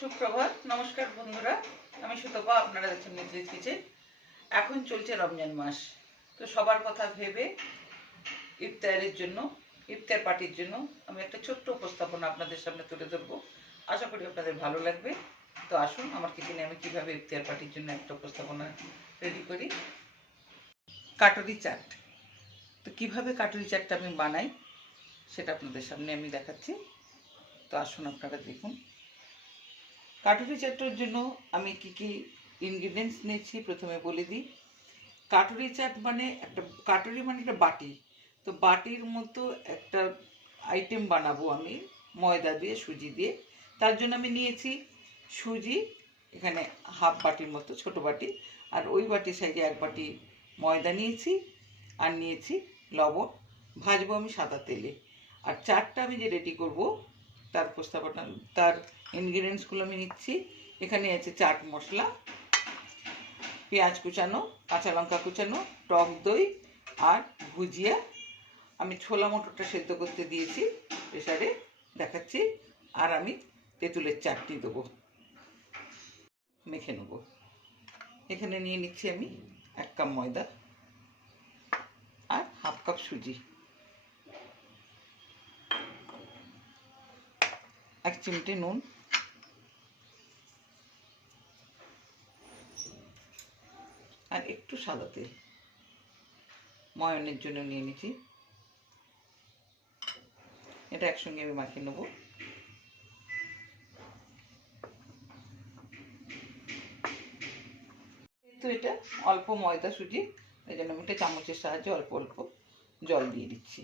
সুপ্রভাত, নমস্কার বন্ধুরা। আমি সুতপা, আপনারা দেখছেন নিদ্রিত কিচেন এখন চলছে রমজান মাস। তো সবার কথা ভেবে ইফতারের জন্য, ইফতার পার্টির জন্য আমি একটা ছোট্ট উপস্থাপনা আপনাদের সামনে তুলে ধরবো। আশা করি আপনাদের ভালো লাগবে। তো আসুন, আমার কিচেনে আমি কীভাবে ইফতার পার্টির জন্য একটা উপস্থাপনা রেডি করি। কাটুরি চাট। তো কীভাবে কাটুরি চাটটা আমি বানাই, সেটা আপনাদের সামনে আমি দেখাচ্ছি। তো আসুন, আপনারা দেখুন। কাটুরি চাটটার জন্য আমি কি কি ইনগ্রিডিয়েন্টস নিয়েছি প্রথমে বলে দিই। কাটুরি চাট মানে একটা, কাটুরি মানে একটা বাটি। তো বাটির মতো একটা আইটেম বানাবো আমি, ময়দা দিয়ে, সুজি দিয়ে। তার জন্য আমি নিয়েছি সুজি, এখানে হাফ বাটির মতো, ছোট বাটি। আর ওই বাটির সাইজে এক বাটি ময়দা নিয়েছি, আর নিয়েছি লবণ। ভাজবো আমি সাদা তেলে। আর চাটটা আমি যে রেডি করব, তার প্রস্তাবনা তার ইনগ্রিডিয়েন্টসগুলো আমি নিচ্ছি। এখানে আছে চাট মশলা, পেঁয়াজ কুচানো, কাঁচা লঙ্কা কুচানো, টক দই আর ভুজিয়া। আমি ছোলা মটরটা সেদ্ধ করতে দিয়েছি প্রেশারে দেখাচ্ছি। আর আমি তেঁতুলের চাটনি দেবো। মেখে নেব। এখানে নিয়ে নিচ্ছি আমি এক কাপ ময়দা আর হাফ কাপ সুজি। এক চিমটে নুন আর একটু সাদা তেল ময়নের জন্য নিয়ে নিচ্ছি। এটা একসঙ্গে আমি মাখিয়ে নেব। তো এটা অল্প ময়দা সুজি এই জন্য আমি একটা চামচের সাহায্যে অল্প অল্প জল দিয়ে দিচ্ছি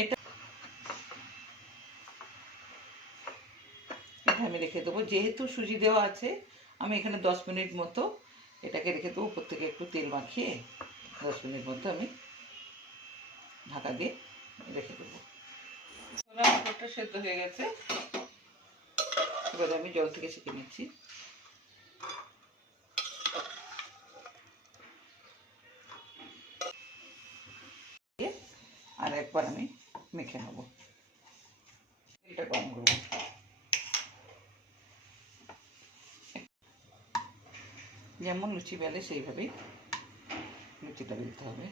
এটা এটা আমি রেখে দেবো। যেহেতু সুজি দেওয়া আছে, আমি এখানে দশ মিনিট মতো এটাকে রেখে দেবো। উপর থেকে একটু তেল মাখিয়ে দশ মিনিট মতো আমি ঢাকা দিয়ে রেখে দেবো। মটরটা সেদ্ধ হয়ে গেছে। এবার আমি জল থেকে ছেঁকে নিচ্ছি। আর একবার আমি মেখে নেব। এটা গরম করব। যেমন লুচি বেলে সেইভাবেই লুচিটা বেলতে হবে।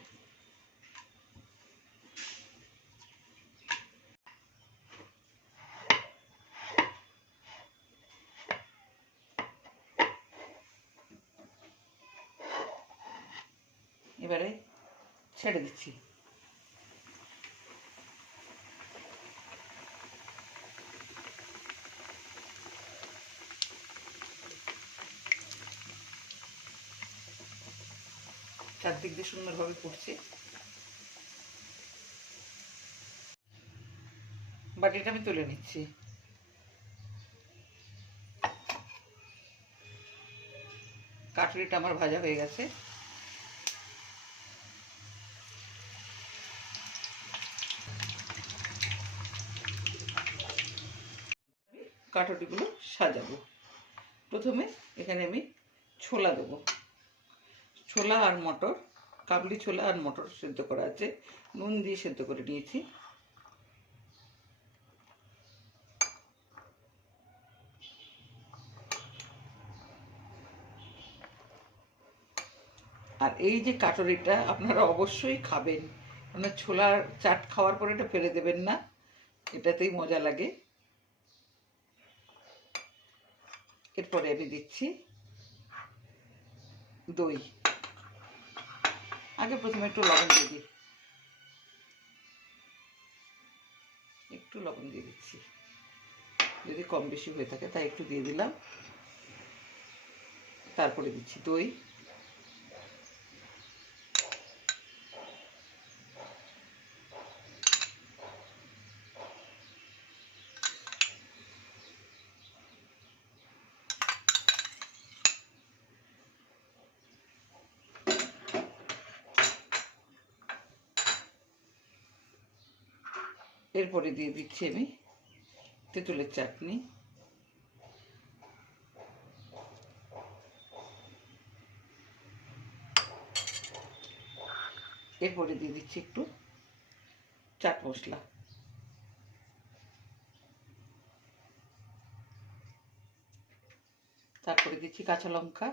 এবারে ছেড়ে দিচ্ছি। চারদিক দিয়ে সুন্দরভাবে পড়ছে বাটিটা আমি তুলে নিচ্ছি। কাটুরিটা আমার ভাজা হয়ে গেছে। কাটুরিগুলো সাজাবো। প্রথমে এখানে আমি ছোলা দেবো। ছোলা আর মটর, কাবলি ছোলা আর মটর সেদ্ধ করা আছে। নুন দিয়ে সেদ্ধ করে নিয়েছি। আর এই যে কাটরিটা আপনারা অবশ্যই খাবেন। আপনার ছোলার চাট খাওয়ার পরে এটা ফেলে দেবেন না, এটাতেই মজা লাগে। এরপরে আমি দিচ্ছি দই। আগে প্রথমে একটু লবণ দিয়ে দিই। একটু লবণ দিয়ে দিচ্ছি। যদি কম বেশি হয়ে থাকে তাই একটু দিয়ে দিলাম। তারপরে দিচ্ছি দই। এরপরে দিয়ে দিচ্ছি আমি তেঁতুলের চাটনি। এরপরে দিয়ে দিচ্ছি একটু চাট মশলা। তারপরে দিচ্ছি কাঁচা লঙ্কা।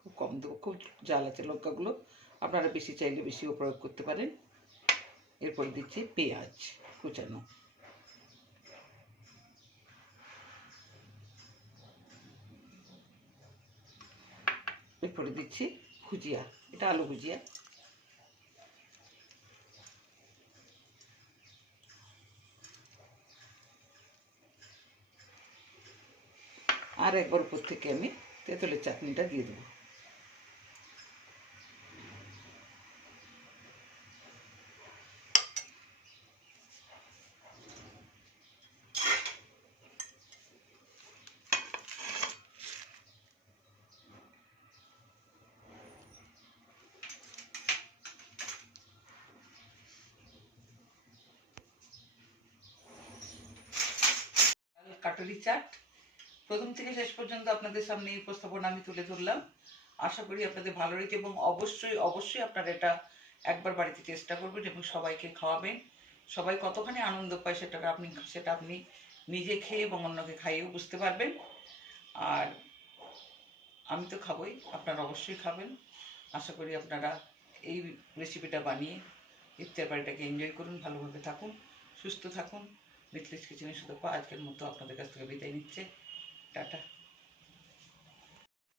খুব কম দেবো, খুব জাল আছে লঙ্কাগুলো। আপনারা বেশি চাইলে বেশিও প্রয়োগ করতে পারেন। এরপরে দিচ্ছি পেঁয়াজ কুচানো। এরপরে দিচ্ছি ভুজিয়া, এটা আলু ভুজিয়া। আর একবার উপর থেকে আমি তেঁতুলের চাটনিটা দিয়ে দেবো। কাটলি চাট প্রথম থেকে শেষ পর্যন্ত আপনাদের সামনে এই উপস্থাপনা আমি তুলে ধরলাম। আশা করি আপনাদের ভালো লেগেছে এবং অবশ্যই অবশ্যই আপনারা এটা একবার বাড়িতে চেষ্টা করবেন এবং সবাইকে খাওয়াবেন। সবাই কতখানি আনন্দ পায় সেটা আপনি সেটা আপনি নিজে খেয়ে এবং অন্যকে খাইয়েও বুঝতে পারবেন। আর আমি তো খাবই, আপনারা অবশ্যই খাবেন। আশা করি আপনারা এই রেসিপিটা বানিয়ে ইফতার বাড়িটাকে এনজয় করুন, ভালোভাবে থাকুন, সুস্থ থাকুন। মিথলিস কিচেনে শুধু আজকের মতো আপনাদের কাছ থেকে বিদায় নিচ্ছে। টাটা।